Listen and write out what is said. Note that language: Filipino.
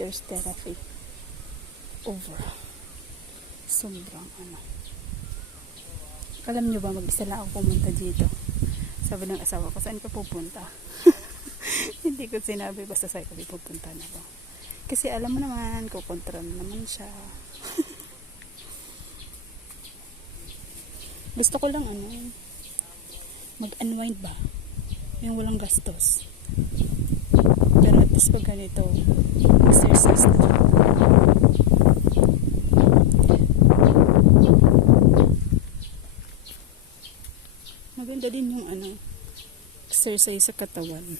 massage therapy. Over. Sobrang ano. Alam nyo ba, mag-isa lang ako pumunta dito. Sabi ng asawa ko, saan ka pupunta? Hindi ko sinabi, basta sa'yo kami pupunta na ako. Kasi alam mo naman, kukontra naman siya. Gusto ko lang ano, mag-unwind ba? Yung walang gastos. Pero at least pag ganito, exercise na. Maganda din yung ano, exercise sa katawan.